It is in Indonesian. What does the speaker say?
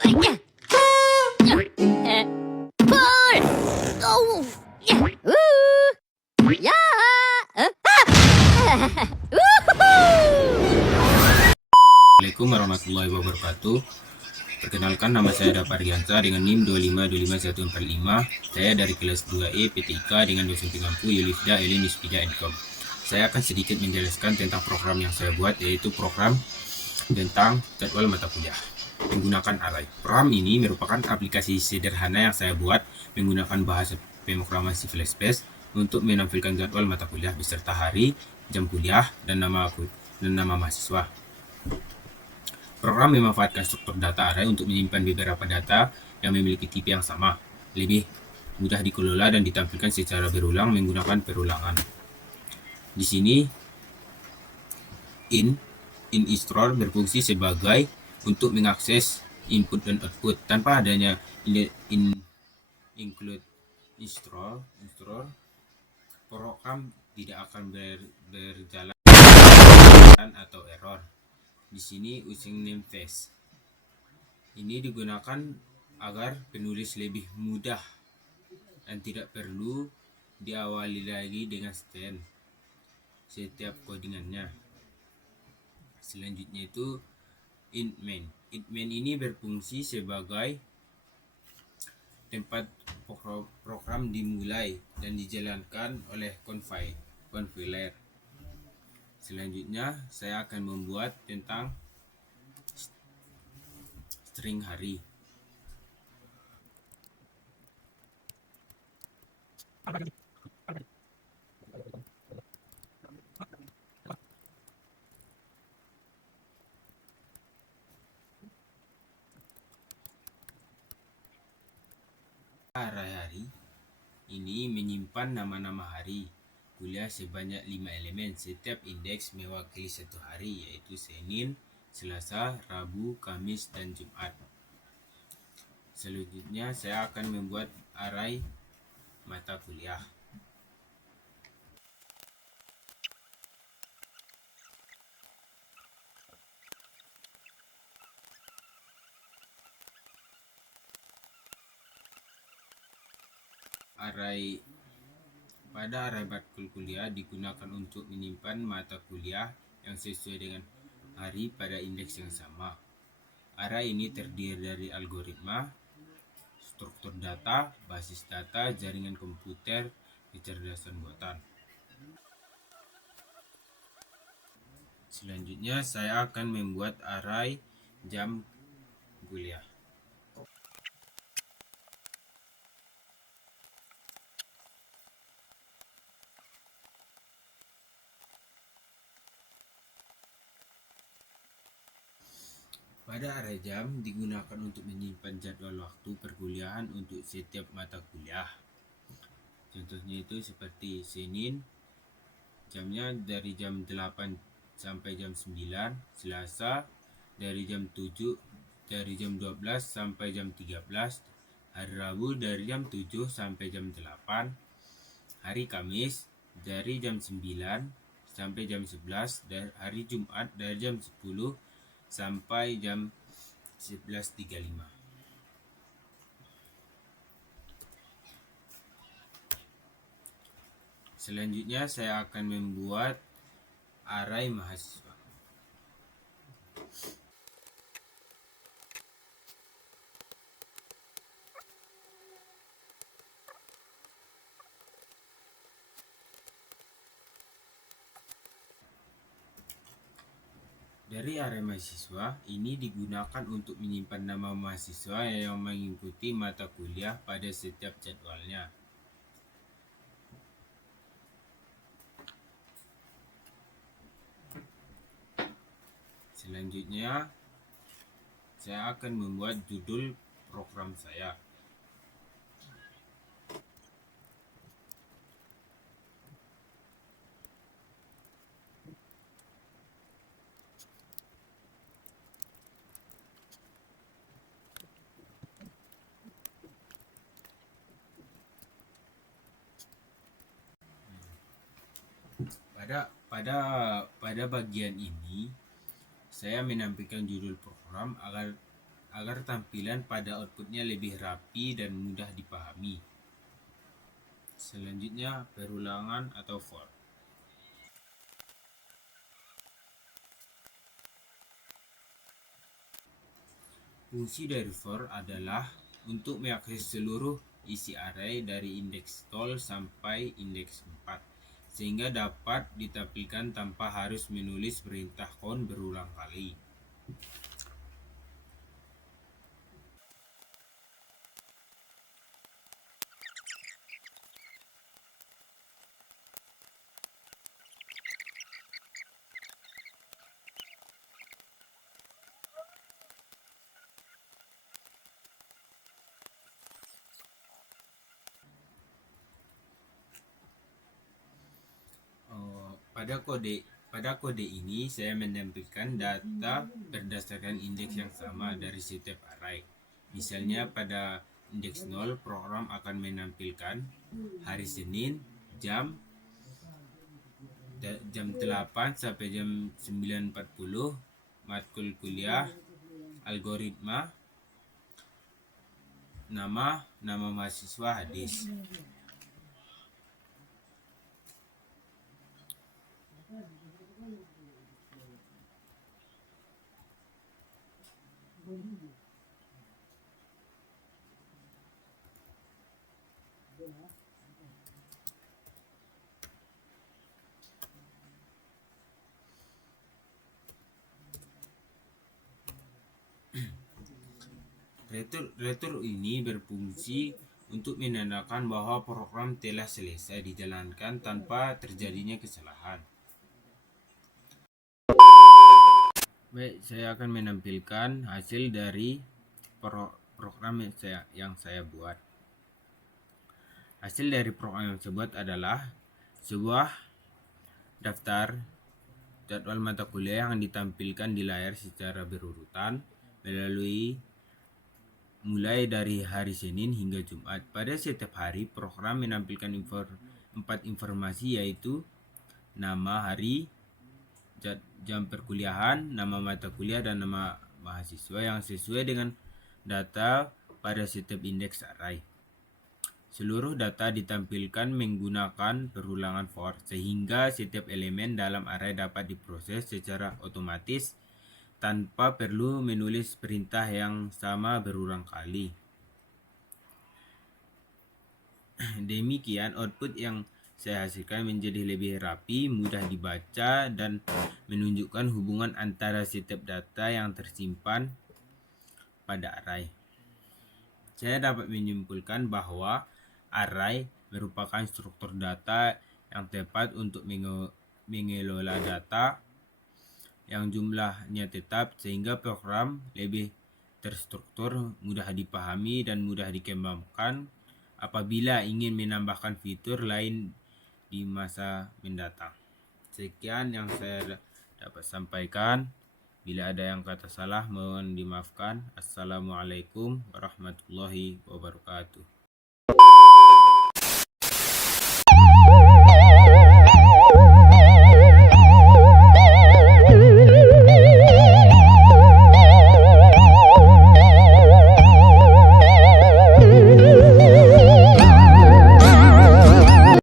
Pull! Oh! Ya! Assalamualaikum warahmatullahi wabarakatuh. Perkenalkan, nama saya Dapa Argianta dengan NIM 2525145. Saya dari kelas 2E PTIK dengan dosen pengampu Yulifda Elin Yuspida Enkom. Saya akan sedikit menjelaskan tentang program yang saya buat, yaitu program tentang jadwal mata kuliah menggunakan Array. Program ini merupakan aplikasi sederhana yang saya buat menggunakan bahasa pemrograman C++ untuk menampilkan jadwal mata kuliah beserta hari, jam kuliah, dan nama mahasiswa. Program memanfaatkan struktur data array untuk menyimpan beberapa data yang memiliki tipe yang sama, lebih mudah dikelola dan ditampilkan secara berulang menggunakan perulangan. Di sini instructor berfungsi sebagai untuk mengakses input dan output. Tanpa adanya include instructor, program tidak akan berjalan atau error. Di sini using namespace ini digunakan agar penulis lebih mudah dan tidak perlu diawali lagi dengan setiap codingannya. Selanjutnya itu int main. Int main ini berfungsi sebagai tempat program dimulai dan dijalankan oleh compiler. Selanjutnya saya akan membuat tentang string hari. Array hari ini menyimpan nama-nama hari kuliah sebanyak 5 elemen. Setiap indeks mewakili satu hari, yaitu Senin, Selasa, Rabu, Kamis, dan Jumat. Selanjutnya saya akan membuat array mata kuliah. Pada array matkul kuliah digunakan untuk menyimpan mata kuliah yang sesuai dengan hari pada indeks yang sama. Array ini terdiri dari algoritma, struktur data, basis data, jaringan komputer, kecerdasan buatan. Selanjutnya saya akan membuat array jam kuliah. Pada array jam digunakan untuk menyimpan jadwal waktu perkuliahan untuk setiap mata kuliah. Contohnya itu seperti Senin, jamnya dari jam 8 sampai jam 9, Selasa dari jam 12 sampai jam 13, hari Rabu dari jam 7 sampai jam 8, hari Kamis dari jam 9 sampai jam 11, dan hari Jumat dari jam 10 sampai jam 11.35. Selanjutnya saya akan membuat array mahasiswa. Dari array mahasiswa ini digunakan untuk menyimpan nama mahasiswa yang mengikuti mata kuliah pada setiap jadwalnya. Selanjutnya saya akan membuat judul program saya. Pada bagian ini saya menampilkan judul program agar tampilan pada outputnya lebih rapi dan mudah dipahami. Selanjutnya, perulangan atau for. Fungsi dari for adalah untuk mengakses seluruh isi array dari indeks 0 sampai indeks 4, sehingga dapat ditampilkan tanpa harus menulis perintah count berulang kali. Pada kode ini saya menampilkan data berdasarkan indeks yang sama dari setiap array. Misalnya pada indeks 0 program akan menampilkan hari Senin jam 8 sampai jam 9.40, matkul kuliah, algoritma, nama mahasiswa, hadis. Retur ini berfungsi untuk menandakan bahwa program telah selesai dijalankan tanpa terjadinya kesalahan. Baik, saya akan menampilkan hasil dari program yang saya buat. Hasil dari program yang saya buat adalah sebuah daftar jadwal mata kuliah yang ditampilkan di layar secara berurutan mulai dari hari Senin hingga Jumat. Pada setiap hari, program menampilkan 4 informasi, yaitu nama hari, jam perkuliahan, nama mata kuliah, dan nama mahasiswa yang sesuai dengan data pada setiap indeks array. Seluruh data ditampilkan menggunakan perulangan for, sehingga setiap elemen dalam array dapat diproses secara otomatis tanpa perlu menulis perintah yang sama berulang kali. Demikian, output yang saya hasilkan menjadi lebih rapi, mudah dibaca, dan menunjukkan hubungan antara setiap data yang tersimpan pada array. Saya dapat menyimpulkan bahwa array merupakan struktur data yang tepat untuk mengelola data yang jumlahnya tetap, sehingga program lebih terstruktur, mudah dipahami, dan mudah dikembangkan apabila ingin menambahkan fitur lain di masa mendatang. Sekian yang saya dapat sampaikan. Bila ada yang kata salah, mohon dimaafkan. Assalamualaikum warahmatullahi wabarakatuh.